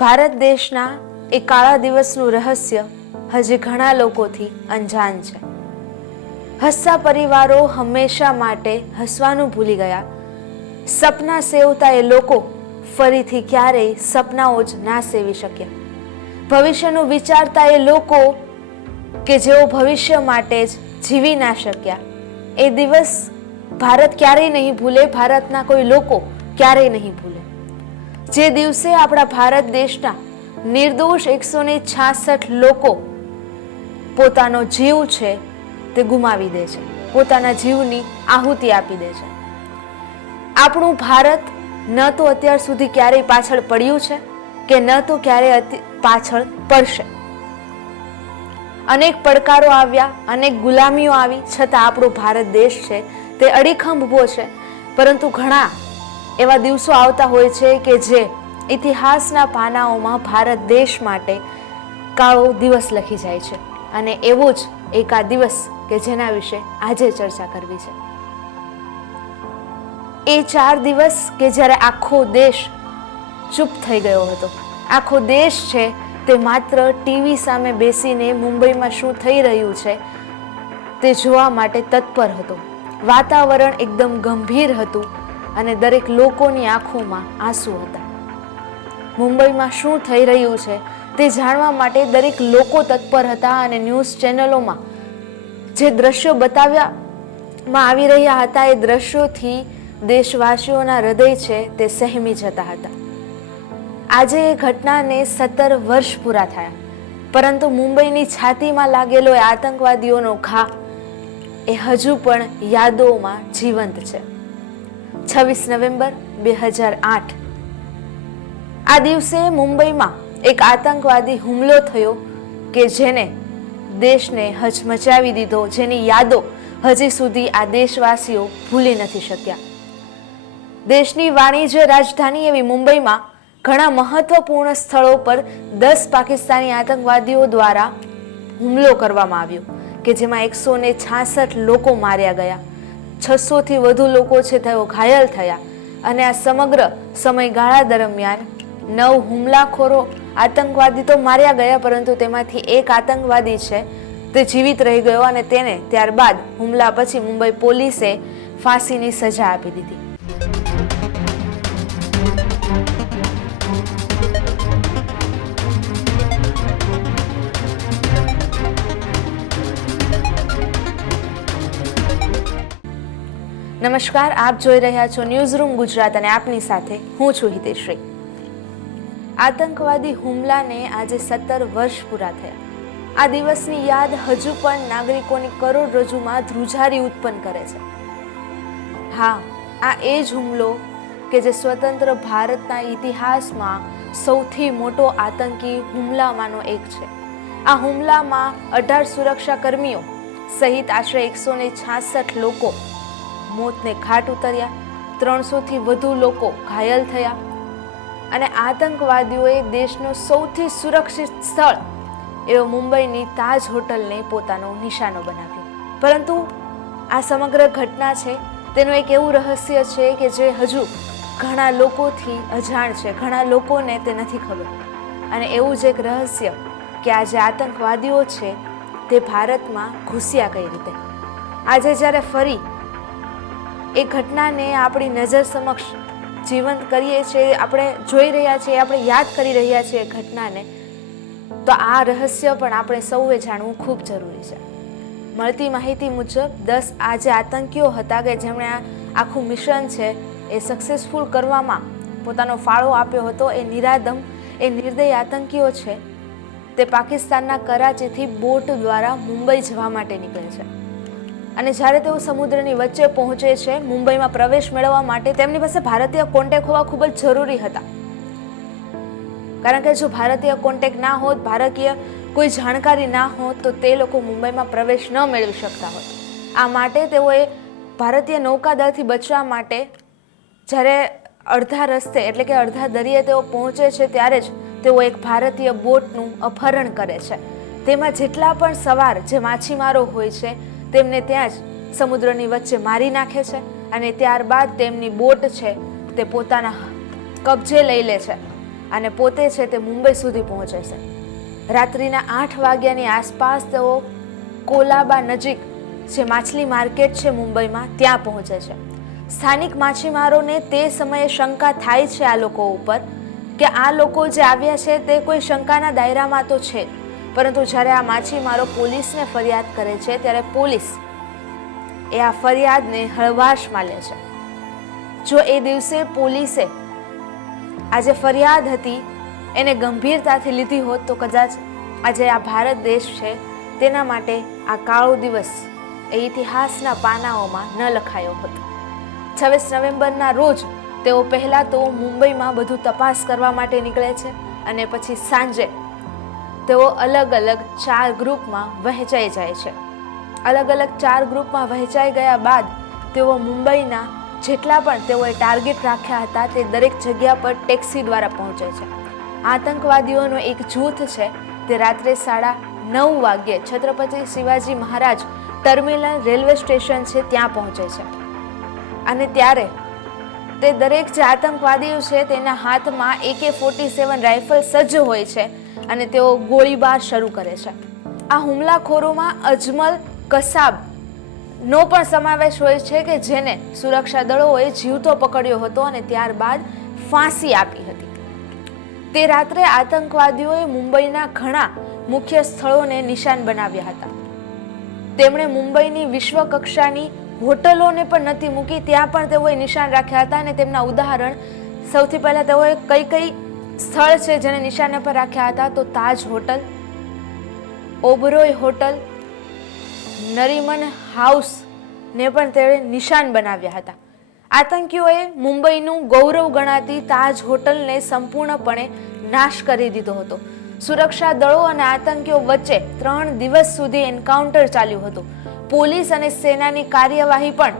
ભારત દેશના એ કાળા દિવસનું રહસ્ય હજી ઘણા લોકોથી અંજાન છે. હસતા પરિવારો હંમેશા માટે હસવાનું ભૂલી ગયા. સપના સેવતા એ લોકો ફરીથી ક્યારેય સપનાઓ જ ના સેવી શક્યા. ભવિષ્યનું વિચારતા એ લોકો કે જેઓ ભવિષ્ય માટે જ જીવી ના શક્યા. એ દિવસ ભારત ક્યારેય નહીં ભૂલે, ભારતના કોઈ લોકો ક્યારેય નહીં ભૂલે. જે દિવસે આપણા ભારત દેશના નિર્દોષ એકસો ને છાસઠ લોકો પોતાનો જીવ છે તે ગુમાવી દે છે, પોતાના જીવની આહુતિ આપી દે છે. આપણું ભારત ન તો અત્યાર સુધી ક્યારેય પાછળ પડ્યું છે કે ન તો ક્યારેય પાછળ પડશે. અનેક પડકારો આવ્યા, અનેક ગુલામીઓ આવી, છતાં આપણો ભારત દેશ છે તે અડીખમ ઊભો છે, પરંતુ ઘણા એવા દિવસો આવતા હોય છે કે જે ઇતિહાસના પાનાઓમાં ભારત દેશ માટે કાળો દિવસ લખી જાય છે. અને એવો જ એક આ દિવસ કે જેના વિશે આજે ચર્ચા કરવી છે. એ ચાર દિવસ કે જ્યારે આખો દેશ ચૂપ થઈ ગયો હતો. આખો દેશ છે તે માત્ર ટીવી સામે બેસીને મુંબઈમાં શું થઈ રહ્યું છે તે જોવા માટે તત્પર હતો. વાતાવરણ એકદમ ગંભીર હતું. અને દરેક લોકોની આંખોમાં આંસુ હતા. મુંબઈમાં શું થઈ રહ્યું છે તે જાણવા માટે દરેક લોકો તત્પર હતા અને ન્યૂઝ ચેનલોમાં જે દ્રશ્યો બતાવ્યામાં આવી રહ્યા હતા એ દ્રશ્યોથી દેશવાસીઓના હૃદય છે તે સહેમી જતા હતા. આજે એ ઘટનાને સત્તર વર્ષ પૂરા થયા. પરંતુ મુંબઈની છાતીમાં લાગેલો એ આતંકવાદીઓનો ઘા એ હજુ પણ યાદોમાં જીવંત છે. છવ્વીસ નવેમ્બર બે હજાર આઠ. આ દિવસે મુંબઈમાં એક આતંકવાદી હુમલો થયો કે જેને દેશને હચમચાવી દીધો, જેની યાદો હજી સુધી આ દેશવાસીઓ ભૂલી નથી શક્યા. દેશની વાણિજ્ય રાજધાની એવી મુંબઈમાં ઘણા મહત્વપૂર્ણ સ્થળો પર દસ પાકિસ્તાની આતંકવાદીઓ દ્વારા હુમલો કરવામાં આવ્યો, કે જેમાં એકસો ને છાસઠ લોકો માર્યા ગયા. છસો થી વધુ લોકો છે તેઓ ઘાયલ થયા અને આ સમગ્ર સમયગાળા દરમિયાન નવ હુમલાખોરો આતંકવાદી તો માર્યા ગયા, પરંતુ તેમાંથી એક આતંકવાદી છે તે જીવિત રહી ગયો અને તેને ત્યારબાદ હુમલા પછી મુંબઈ પોલીસે ફાંસીની સજા આપી દીધી. નમસ્કાર, આપ જોઈ રહ્યા છો ન્યૂઝ રૂમ ગુજરાત અને આપની સાથે હું છું હિતેશ્રી આતંકવાદી હુમલાને આજે સત્તર વર્ષ પૂરા થયા. આ દિવસની યાદ હજુ પણ નાગરિકોની કરોડરજ્જુમાં ધ્રુજારી ઉત્પન્ન કરે છે. હા, આ એ જ હુમલો કે જે સ્વતંત્ર ભારતના ઇતિહાસમાં સૌથી મોટો આતંકી હુમલામાંનો એક છે. આ હુમલામાં અઢાર સુરક્ષા કર્મીઓ સહિત આશરે એકસો ને છાસઠ લોકો મોતને ઘાટ ઉતર્યા. ત્રણસોથી વધુ લોકો ઘાયલ થયા. અને આતંકવાદીઓએ દેશનું સૌથી સુરક્ષિત સ્થળ એવો મુંબઈની તાજ હોટલને પોતાનો નિશાનો બનાવ્યો. પરંતુ આ સમગ્ર ઘટના છે, તેનું એક એવું રહસ્ય છે કે જે હજુ ઘણા લોકોથી અજાણ છે. ઘણા લોકોને તે નથી ખબર. અને એવું જ એક રહસ્ય કે આ જે આતંકવાદીઓ છે, તે ભારતમાં ઘૂસ્યા કઈ રીતે? આજે જ્યારે ફરી એ ઘટનાને આપણી નજર સમક્ષ જીવંત કરીએ છીએ, આપણે જોઈ રહ્યા છીએ, આપણે યાદ કરી રહ્યા છીએ ઘટનાને, તો આ રહસ્ય પણ આપણે સૌએ જાણવું ખૂબ જરૂરી છે. મળતી માહિતી મુજબ, દસ આ જે આતંકીઓ હતા કે જેમણે આખું મિશન છે એ સક્સેસફુલ કરવામાં પોતાનો ફાળો આપ્યો હતો. એ નિરાદમ, એ નિર્દય આતંકીઓ છે. તે પાકિસ્તાનના કરાચીથી બોટ દ્વારા મુંબઈ જવા માટે નીકળે છે. અને જ્યારે તેઓ સમુદ્રની વચ્ચે પહોંચે છે, મુંબઈમાં પ્રવેશ મેળવવા માટે તેમની પાસે ભારતીય કોન્ટેક હોવા ખૂબ જ જરૂરી હતા. કારણ કે જો ભારતીય કોન્ટેક ના હોત, ભારતીય કોઈ જાણકારી ના હોત, તો તે લોકો મુંબઈમાં પ્રવેશ ન મેળવી શકતા હોત. આ માટે તેઓએ ભારતીય નૌકાદળથી બચવા માટે જ્યારે અડધા રસ્તે, એટલે કે અડધા દરિયે તેઓ પહોંચે છે, ત્યારે જ તેઓ એક ભારતીય બોટનું અપહરણ કરે છે. તેમાં જેટલા પણ સવાર જે માછીમારો હોય છે તેમને ત્યાં જ સમુદ્રની વચ્ચે મારી નાખે છે અને ત્યારબાદ તેમની બોટ છે તે પોતાના કબજે લઈ લે છે અને પોતે છે તે મુંબઈ સુધી પહોંચે છે. રાત્રિના આઠ વાગ્યાની આસપાસ તેઓ કોલાબા નજીક જે માછલી માર્કેટ છે મુંબઈમાં ત્યાં પહોંચે છે. સ્થાનિક માછીમારોને તે સમયે શંકા થાય છે આ લોકો ઉપર કે આ લોકો જે આવ્યા છે તે કોઈ શંકાના દાયરામાં તો છે પરંતુ જ્યારે આ માછીમારો પોલીસને ફરિયાદ કરે છે, ત્યારે પોલીસ એ આ ફરિયાદને હળવાશમાં લે છે. જો એ દિવસે પોલીસે આ જે ફરિયાદ હતી, એને ગંભીરતાથી લીધી હોત, તો કદાચ આજે આ ભારત દેશ છે, તેના માટે આ કાળો દિવસ એ ઇતિહાસના પાનાઓમાં ન લખાયો હતો. છવ્વીસ નવેમ્બરના રોજ તેઓ પહેલાં તો મુંબઈમાં બધું તપાસ કરવા માટે નીકળે છે અને પછી સાંજે તેઓ અલગ અલગ ચાર ગ્રુપમાં વહેંચાઈ જાય છે. અલગ અલગ ચાર ગ્રુપમાં વહેંચાઈ ગયા બાદ તેઓ મુંબઈના જેટલા પણ તેઓએ ટાર્ગેટ રાખ્યા હતા તે દરેક જગ્યા પર ટેક્સી દ્વારા પહોંચે છે. આતંકવાદીઓનું એક જૂથ છે તે રાત્રે સાડા નવ વાગ્યે Chhatrapati Shivaji Maharaj terminal railway station છે ત્યાં પહોંચે છે. અને ત્યારે તે દરેક જે આતંકવાદીઓ છે તેના હાથમાં એકે ફોર્ટી સેવન રાઇફલ સજ્જ હોય છે અને તેઓ ગોળીબાર શરૂ કરે છે. આ હુમલાખોરોમાં અજમલ કસાબ નો પણ સમાવેશ હોય છે કે જેને સુરક્ષા દળોએ જીવતો પકડ્યો હતો અને ત્યારબાદ ફાંસી આપી હતી. તે રાત્રે આતંકવાદીઓએ મુંબઈના ઘણા મુખ્ય સ્થળોને નિશાન બનાવ્યા હતા. તેમણે મુંબઈની વિશ્વ કક્ષાની હોટલોને પણ નથી મૂકી, ત્યાં પણ તેઓએ નિશાન રાખ્યા હતા અને તેમના ઉદાહરણ સૌથી પહેલા તેઓએ કઈ કઈ સ્થળ છે જેને નિશાને પર રાખ્યા હતા, તો Taj hotel, Oberoi hotel, Nariman house ને પણ તેણે નિશાન બનાવ્યા હતા. આતંકીઓએ મુંબઈનું ગૌરવ ગણાતી તાજ હોટલને સંપૂર્ણપણે નાશ કરી દીધો હતો. સુરક્ષા દળો અને આતંકીઓ વચ્ચે ત્રણ દિવસ સુધી એન્કાઉન્ટર ચાલ્યું હતું. પોલીસ અને સેનાની કાર્યવાહી પણ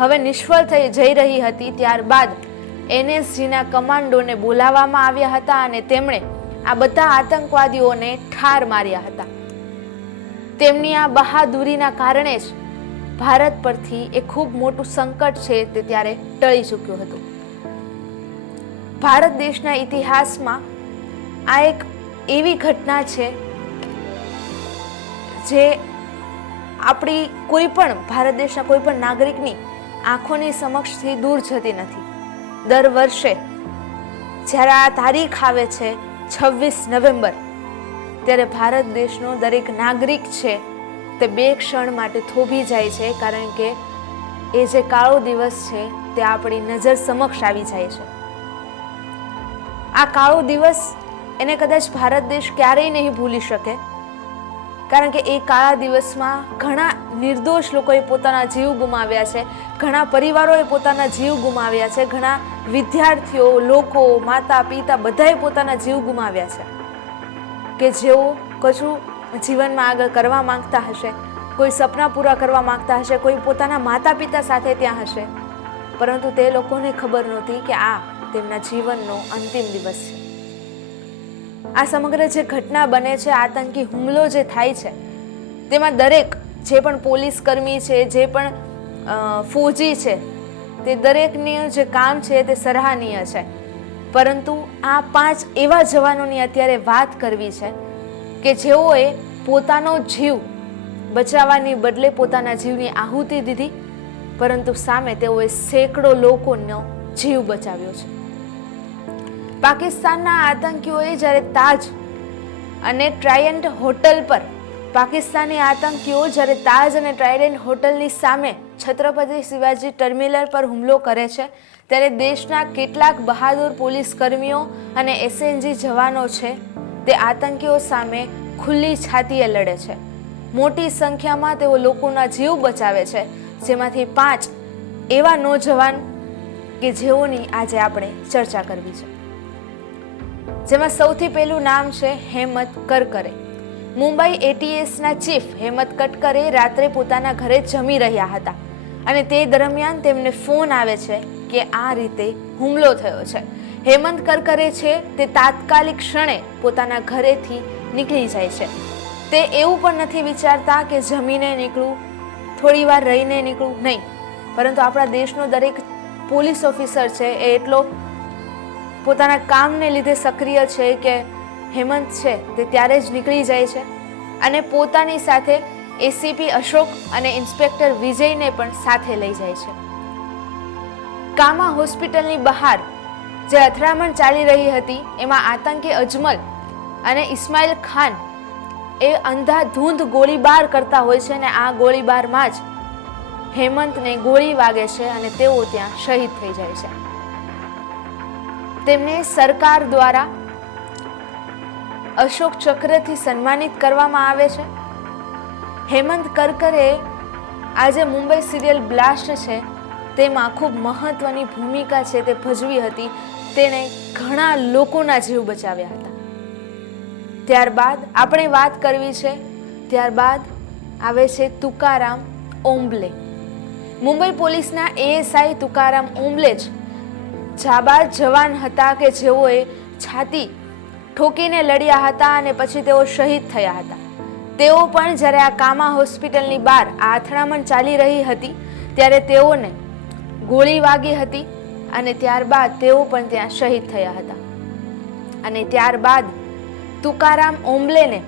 હવે નિષ્ફળ થઈ જઈ રહી હતી, ત્યારબાદ એનએસજીના કમાન્ડોને બોલાવવામાં આવ્યા હતા અને તેમણે આ બધા આતંકવાદીઓને ઠાર માર્યા હતા. તેમની આ બહાદુરીના કારણે જ ભારત પરથી એ ખૂબ મોટું સંકટ છે તે ત્યારે ટળી ચૂક્યું હતું. ભારત દેશના ઇતિહાસમાં આ એક એવી ઘટના છે જે આપણી કોઈ પણ ભારત દેશના કોઈ પણ નાગરિકની આંખોની સમક્ષથી દૂર જતી નથી. દર વર્ષે જ્યારે આ તારીખ આવે છે છવ્વીસ નવેમ્બર, ત્યારે ભારત દેશનો દરેક નાગરિક છે તે બે ક્ષણ માટે થોભી જાય છે, કારણ કે એ જે કાળો દિવસ છે તે આપણી નજર સમક્ષ આવી જાય છે. આ કાળો દિવસ એને કદાચ ભારત દેશ ક્યારેય નહીં ભૂલી શકે, કારણ કે એ કાળા દિવસમાં ઘણા નિર્દોષ લોકોએ પોતાના જીવ ગુમાવ્યા છે, ઘણા પરિવારોએ પોતાના જીવ ગુમાવ્યા છે, ઘણા વિદ્યાર્થીઓ, લોકો, માતા, પિતા બધાએ પોતાના જીવ ગુમાવ્યા છે. કે જેઓ કશું જીવનમાં આગળ કરવા માંગતા હશે, કોઈ સપના પૂરા કરવા માંગતા હશે, કોઈ પોતાના માતા, પિતા સાથે ત્યાં હશે. પરંતુ તે લોકોને ખબર નહોતી કે આ તેમના જીવનનો અંતિમ દિવસ છે. આ સમગ્ર જે ઘટના બને છે, આતંકી હુમલો જે થાય છે, તેમાં દરેક જે પણ પોલીસ કર્મી છે, જે પણ ફોજી છે તે દરેકનું જે કામ છે તે સરાહનીય છે. પરંતુ આ પાંચ એવા જવાનોની અત્યારે વાત કરવી છે કે જેઓએ પોતાનો જીવ બચાવવાની બદલે પોતાના જીવની આહુતિ દીધી, પરંતુ સામે તેઓએ સેંકડો લોકોનો જીવ બચાવ્યો છે. પાકિસ્તાનના આતંકીઓએ જ્યારે તાજ અને ટ્રાયન્ટ હોટલ પર પાકિસ્તાની આતંકીઓ જ્યારે તાજ અને ટ્રાયડેન્ટ હોટલની સામે છત્રપતિ શિવાજી ટર્મિનલ પર હુમલો કરે છે. ત્યારે દેશના કેટલાક બહાદુર પોલીસ કર્મીઓ અને એસએનજી જવાનો છે તે આતંકીઓ સામે ખુલ્લી છાતીએ લડે છે. મોટી સંખ્યામાં તેઓ લોકોના જીવ બચાવે છે. જેમાંથી પાંચ એવા નોજવાન કે જેઓની આજે આપણે ચર્ચા કરવી છે. જેમાં સૌથી પહેલું નામ છે હેમત કરકરે. મુંબઈ એટીએસના ચીફ હેમત કટકરે રાત્રે પોતાના ઘરે જમી રહ્યા હતા. અને તે દરમિયાન તેમને ફોન આવે છે કે આ રીતે હુમલો થયો છે. હેમંત કરકરે છે તે તાત્કાલિક ક્ષણે પોતાના ઘરેથી નીકળી જાય છે. તે એવું પણ નથી વિચારતા કે જમીને નીકળું, થોડી વાર રહીને નીકળું નહીં. પરંતુ આપણા દેશનો દરેક પોલીસ ઓફિસર છે એ એટલો પોતાના કામને લીધે સક્રિય છે કે હેમંત છે તે ત્યારે જ નીકળી જાય છે અને પોતાની સાથે એસીપી અશોક અને ઇન્સ્પેક્ટર વિજયને પણ સાથે લઈ જાય છે. કામા હોસ્પિટલની બહાર, જે અથડામણ ચાલી રહી હતી, એમાં આતંકી અજમલ અને ઇસ્માઇલ ખાન એ અંધાધૂંધ ગોળીબાર કરતા હોય છે અને આ ગોળીબારમાં જ હેમંતને ગોળી વાગે છે અને તેઓ ત્યાં શહીદ થઈ જાય છે. તેમને સરકાર દ્વારા અશોક ચક્રથી સન્માનિત કરવામાં આવે છે. હેમંત કરકરે આજે મુંબઈ સિરિયલ બ્લાસ્ટ છે. તેમાં ખૂબ મહત્વની ભૂમિકા છે તે ભજવી હતી. તેણે ઘણા લોકોના જીવ બચાવ્યા હતા. ત્યારબાદ આપણે વાત કરવી છે. ત્યારબાદ આવે છે તુકારામ ઓમ્બલે. મુંબઈ પોલીસના એએસઆઈ તુકારામ ઓમ્બલે જ જાબાજ જવાન હતા કે જેઓએ છાતી ઠોકીને લડ્યા હતા અને પછી તેઓ શહીદ થયા હતા. તેઓ પણ જ્યારે આ કામા હોસ્પિટલની બહાર આ અથડામણ ચાલી રહી હતી, ત્યારે તેઓને ગોળી વાગી હતી અને ત્યારબાદ તેઓ પણ ત્યાં શહીદ થયા હતા. અને ત્યારબાદ તુકારામ ઓમ્બલેને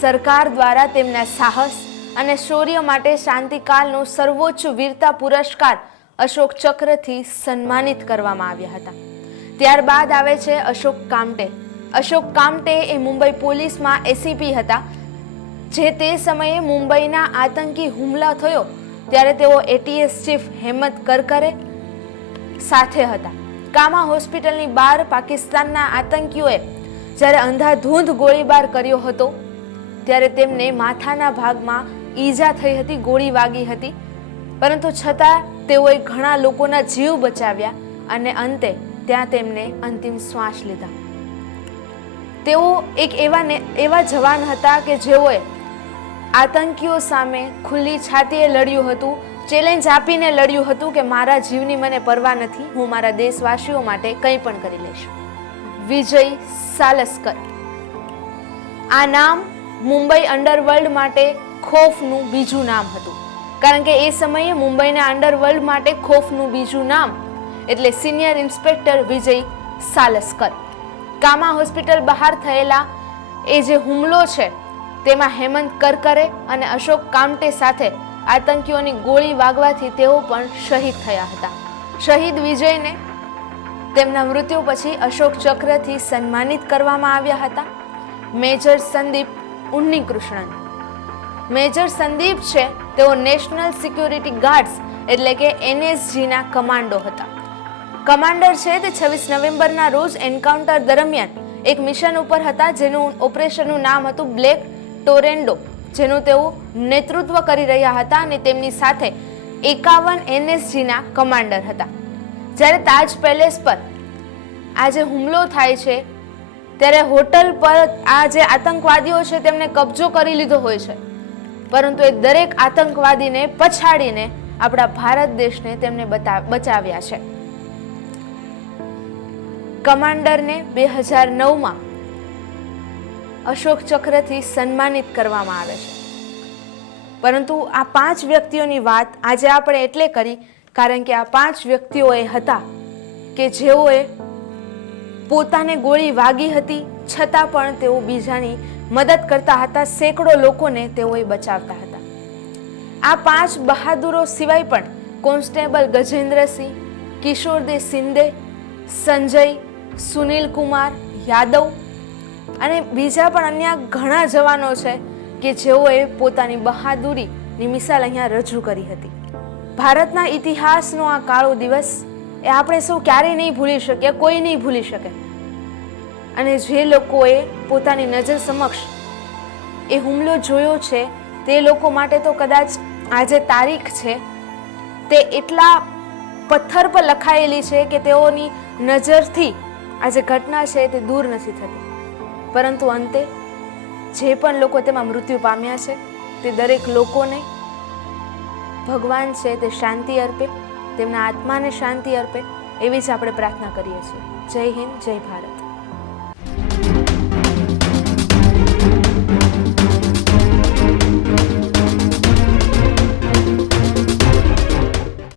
સરકાર દ્વારા તેમના સાહસ અને શૌર્ય માટે શાંતિકાલનો સર્વોચ્ચ વીરતા પુરસ્કાર અશોક ચક્રથી સન્માનિત કરવામાં આવ્યા હતા. ત્યારબાદ આવે છે અશોક કામટે. અશોક કામટે એ મુંબઈ પોલીસમાં એસીપી હતા. જે તે સમયે મુંબઈના આતંકી હુમલા થયો, ત્યારે તેઓ એટીએસ ચીફ હેમંત કરકરે સાથે હતા. કામા હોસ્પિટલની બહાર પાકિસ્તાનના આતંકીઓએ જ્યારે અંધાધૂંધ ગોળીબાર કર્યો હતો, ત્યારે તેમને માથાના ભાગમાં ઈજા થઈ હતી, ગોળી વાગી હતી. પરંતુ છતાં તેઓએ ઘણા લોકોના જીવ બચાવ્યા અને અંતે ત્યાં તેમને અંતિમ શ્વાસ લીધા. તેઓ એક એવા એવા જવાન હતા કે જેઓએ આતંકીઓ સામે ખુલ્લી છાતીએ લડ્યું હતું ચેલેન્જ આપીને લડ્યું હતું કે મારા જીવની મને પરવા નથી, હું મારા દેશવાસીઓ માટે કંઈ પણ કરી લઈશ. વિજય સાલસ્કર. આ નામ મુંબઈ અંડરવર્લ્ડ માટે ખોફનું બીજું નામ હતું. કારણ કે એ સમયે મુંબઈના અંડરવર્લ્ડ માટે ખોફનું બીજું નામ એટલે senior inspector Vijay Salaskar. Cama hospital બહાર થયેલા એ જે હુમલો છે તેમાં હેમંત કરકરે અને અશોક કામટે સાથે આતંકીઓની ગોળી વાગવાથી તેઓ પણ શહીદ થયા હતા. શહીદ વિજયને તેમના મૃત્યુ પછી અશોક ચક્રથી સન્માનિત કરવામાં આવ્યા હતા. મેજર સંદીપ ઉન્નીકૃષ્ણન. મેજર સંદીપ છે તેઓ નેશનલ સિક્યુરિટી ગાર્ડ્સ એટલે કે એનએસજીના કમાન્ડો હતા. કમાન્ડર છે તે છવ્વીસ નવેમ્બરના રોજ એન્કાઉન્ટર દરમિયાન એક મિશન ઉપર હતા જેનું ઓપરેશનનું નામ હતું બ્લેક ટોરેન્ડો, જેનું તેઓ નેતૃત્વ કરી રહ્યા હતા અને તેમની સાથે એકાવન એનએસજીના કમાન્ડર હતા. જ્યારે તાજ પેલેસ પર આજે હુમલો થાય છે, ત્યારે હોટલ પર આ જે આતંકવાદીઓ છે તેમને કબજો કરી લીધો હોય છે. પરંતુ એ દરેક આતંકવાદીને પછાડીને આપણા ભારત દેશને તેમને બચાવ્યા છે. કમાન્ડરને બે હજાર નવમાં અશોક ચક્રથી સન્માનિત કરવામાં આવે છે. પરંતુ આ પાંચ વ્યક્તિઓની વાત આજે આપણે એટલે કરી કારણ કે આ પાંચ વ્યક્તિઓ એ હતા કે જેઓએ પોતાને ગોળી વાગી હતી છતાં પણ તેઓ બીજાની મદદ કરતા હતા, સેંકડો લોકોને તેઓએ બચાવતા હતા. આ પાંચ બહાદુરો સિવાય પણ કોન્સ્ટેબલ ગજેન્દ્રસિંહ, કિશોરદે શિંદે સંજય સુનિલ કુમાર યાદવ અને બીજા પણ અન્ય ઘણા જવાનો છે કે જેઓએ પોતાની બહાદુરીની મિસાલ અહીંયા રજૂ કરી હતી. ભારતના ઇતિહાસનો આ કાળો દિવસ એ આપણે સૌ ક્યારેય નહીં ભૂલી શકીએ, કોઈ નહીં ભૂલી શકે. અને જે લોકોએ પોતાની નજર સમક્ષ એ હુમલો જોયો છે, તે લોકો માટે તો કદાચ આજે તારીખ છે, તે એટલા પથ્થર પર લખાયેલી છે કે તેઓની નજરથી આ જે ઘટના છે તે દૂર નથી થતી. પરંતુ અંતે જે પણ લોકો તેમાં મૃત્યુ પામ્યા છે, તે દરેક લોકોને ભગવાન છે તે શાંતિ અર્પે, તેમના આત્માને શાંતિ અર્પે, એવી જ આપણે પ્રાર્થના કરીએ છીએ. જય હિન્દ, જય ભારત.